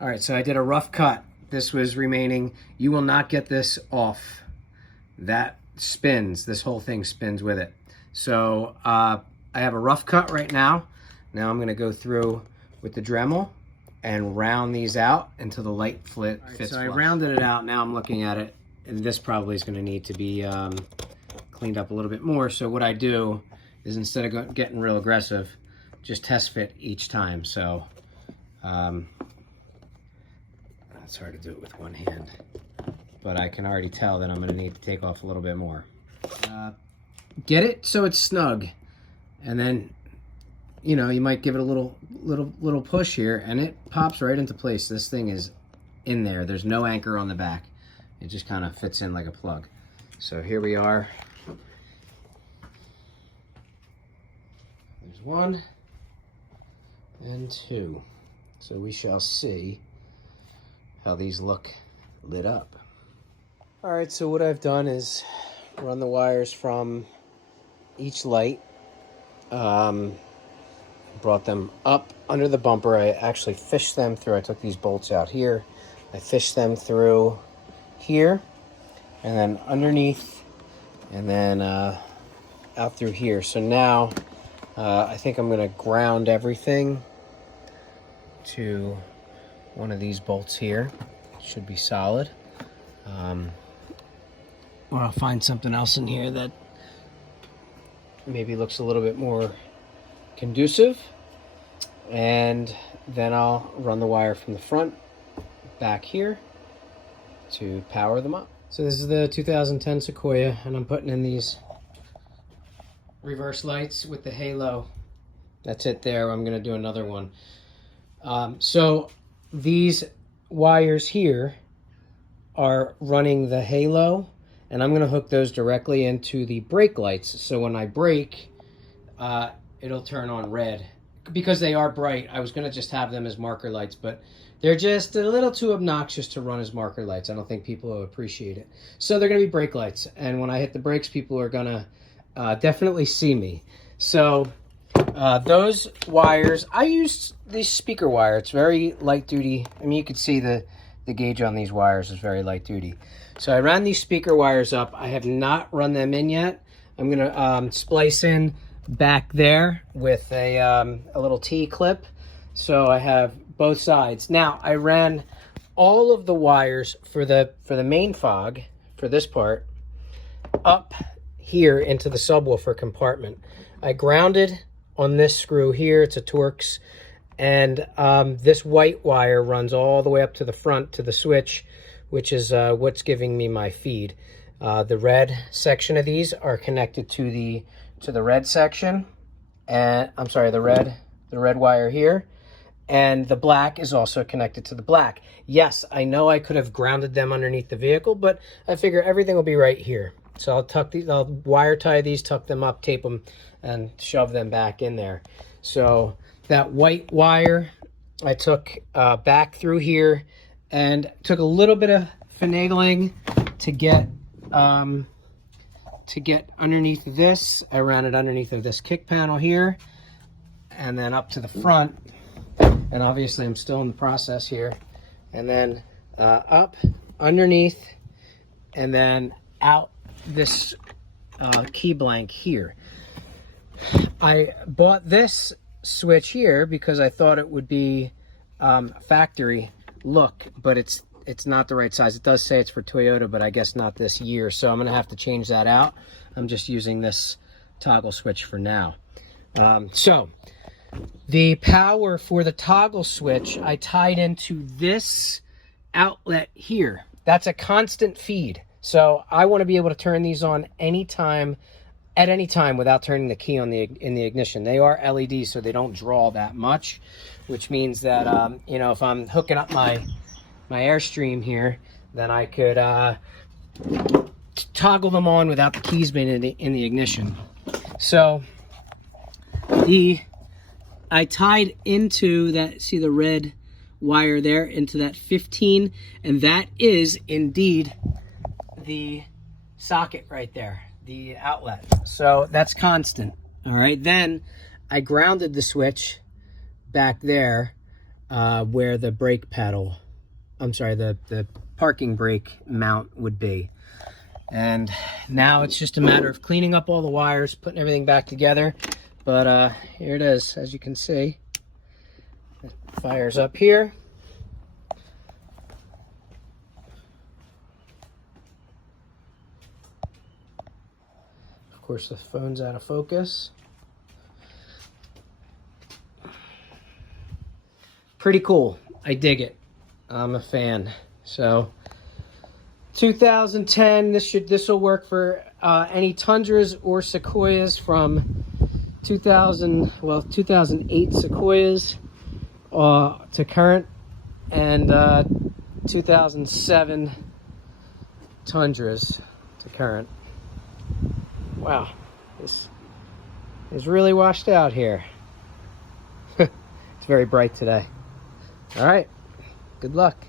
All right, so I did a rough cut. This was remaining. You will not get this off. That spins. This whole thing spins with it. So I have a rough cut right now. Now I'm going to go through with the Dremel and round these out until the light fits. Right, so I rounded it out. Now I'm looking at it, and this probably is going to need to be cleaned up a little bit more. So what I do is, instead of getting real aggressive, just test fit each time. So it's hard to do it with one hand, but I can already tell that I'm going to need to take off a little bit more. Get it so it's snug, and then you might give it a little push here, and it pops right into place. This thing is in there. There's no anchor on the back. It just kind of fits in like a plug. So here we are. There's 1 and 2. So we shall see how these look lit up. All right, so what I've done is run the wires from each light. Brought them up under the bumper. I actually fished them through. I took these bolts out here. I fished them through here, and then underneath, and then out through here. So now I think I'm going to ground everything to one of these bolts here. Should be solid. Or I'll find something else in here that maybe looks a little bit more conducive, and then I'll run the wire from the front back here to power them up. So this is the 2010 Sequoia, and I'm putting in these reverse lights with the halo. That's it there. I'm going to do another one. So these wires here are running the halo, and I'm going to hook those directly into the brake lights. So when I brake, it'll turn on red. Because they are bright, I was going to just have them as marker lights, but they're just a little too obnoxious to run as marker lights. I don't think people will appreciate it. So they're going to be brake lights, and when I hit the brakes, people are going to definitely see me. So those wires, I used this speaker wire. It's very light duty. I mean, you could see the gauge on these wires is very light duty. So I ran these speaker wires up. I have not run them in yet. I'm going to splice in back there with a little T-clip. So I have both sides. Now I ran all of the wires for the main fog, for this part, up here into the subwoofer compartment. I grounded on this screw here. It's a Torx, and this white wire runs all the way up to the front to the switch, which is what's giving me my feed. The red section of these are connected to the red section, and I'm sorry, the red wire here, and the black is also connected to the black. Yes, I know I could have grounded them underneath the vehicle, but I figure everything will be right here. So I'll wire tie these, tuck them up, tape them, and shove them back in there. So that white wire I took back through here, and took a little bit of finagling to get underneath this. I ran it underneath of this kick panel here, and then up to the front. And obviously I'm still in the process here. And then up underneath, and then out this key blank here. I bought this switch here because I thought it would be factory look, but it's not the right size. It does say it's for Toyota, but I guess not this year. So I'm going to have to change that out. I'm just using this toggle switch for now. So the power for the toggle switch, I tied into this outlet here. That's a constant feed. So I want to be able to turn these on anytime, at any time, without turning the key on in the ignition. They are LEDs, so they don't draw that much, which means that if I'm hooking up my Airstream here, then I could toggle them on without the keys being in the ignition. So I tied into that, see the red wire there, into that 15, and that is indeed the socket right there, the outlet. So that's constant. All right, then I grounded the switch back there where the brake pedal, I'm sorry, the parking brake mount would be. And now it's just a matter of cleaning up all the wires, putting everything back together. But here it is, as you can see. It fires up here. Of course, the phone's out of focus. Pretty cool. I dig it. I'm a fan. So 2010, this will work for any Tundras or Sequoias from 2008 Sequoias to current, and 2007 Tundras to current. Wow, this is really washed out here. It's very bright today. All right, good luck.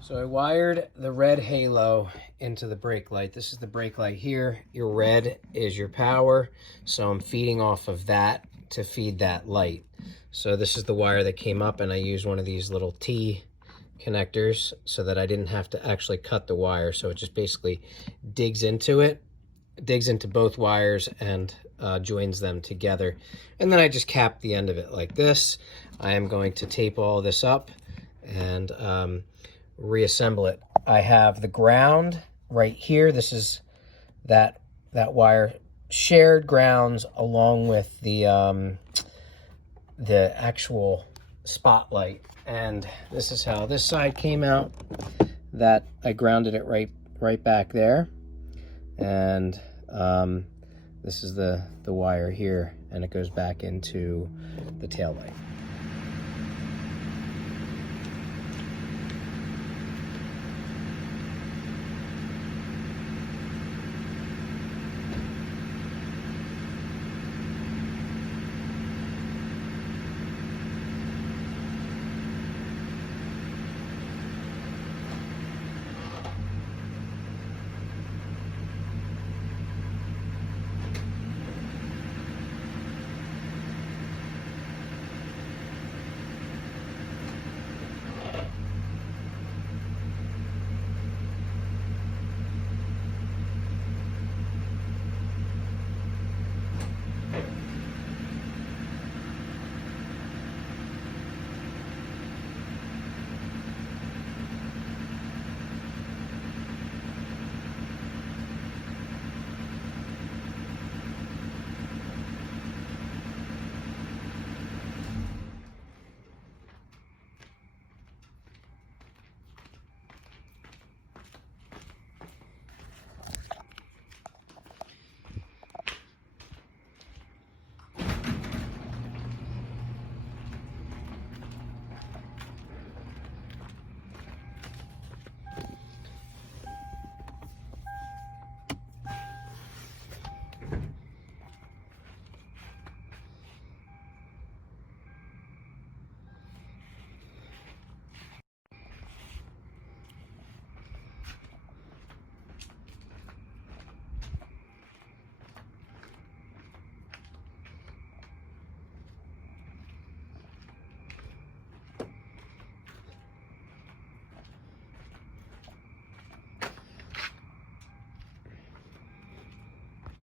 So I wired the red halo into the brake light. This is the brake light here. Your red is your power. So I'm feeding off of that to feed that light. So this is the wire that came up, and I used one of these little T connectors so that I didn't have to actually cut the wire. So it just basically digs into it, digs into both wires, and joins them together. And then I just cap the end of it like this. I am going to tape all this up and reassemble it. I have the ground right here. This is that wire, shared grounds along with the actual spotlight. And this is how this side came out. That I grounded it right back there. And this is the wire here, and it goes back into the tail light.